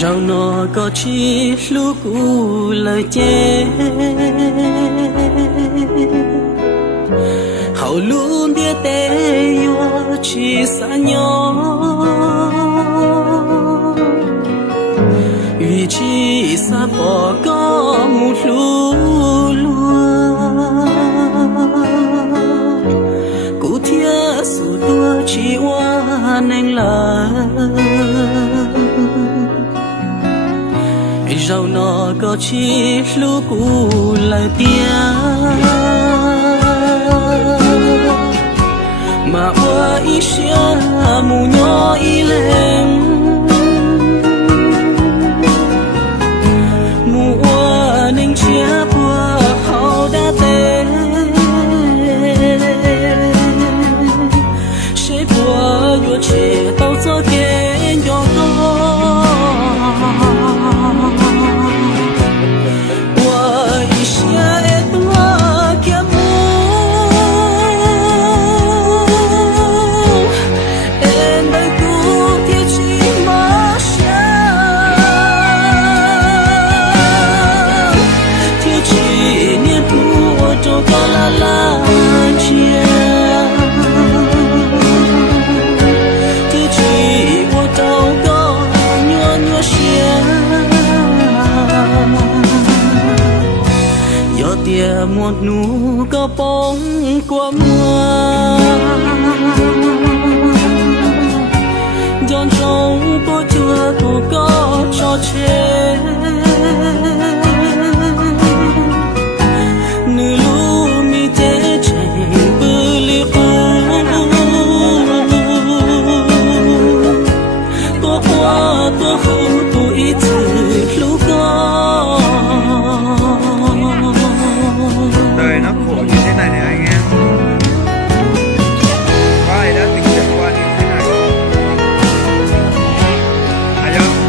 Rau nó có chi lúc u lời chê hậu luôn biết tê yo chỉ xa nhau vì chỉ xa bỏ có một lúc luôn cụ thiết sự đua chỉ hoa nên là rau nó có chi lúc u lời tiếng mà qua ý xia mù nhỏ ý lên mù qua nên chia bùa hậu đã tê sẽ bùa vô chế tao cho kê cho một nụ có bóng của mưa giòn trống có chưa tu có cho chết nữ lu mi thế chạy bự li tua qua tua hữu tu ít lúc có đời nó khổ như thế này này anh em, có ai đã từng trải qua như thế này ai không?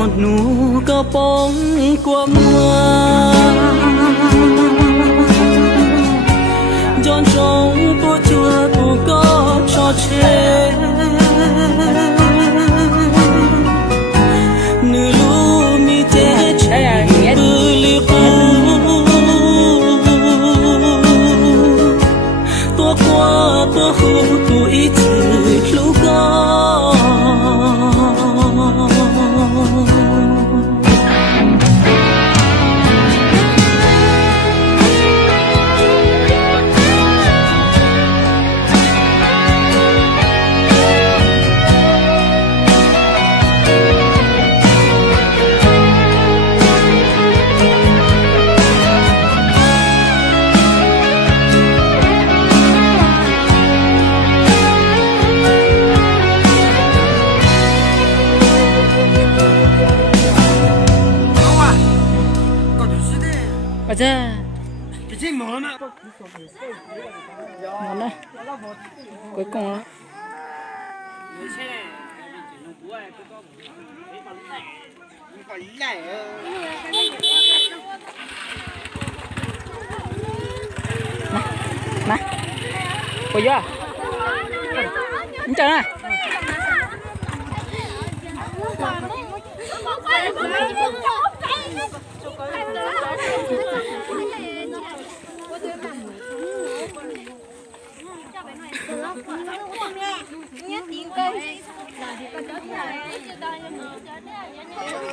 một nụ có bóng của mưa giòn trống có chưa tu có cho chết nữ lu mi thế chạy bự li tua qua tua hữu tu ít lúc có 맞아. cái món á, món này cuối cùng đó. Này, quay vô. Anh chờ nè.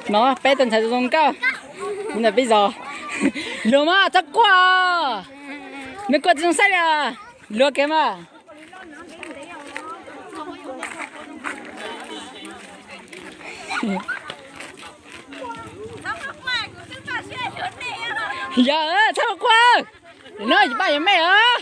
nó bé tuần才dùng cao muốn là bây giờ lừa mà chắc quá mấy con dùng sai à lừa cái mà giờ sao quá nói ba mẹ ơi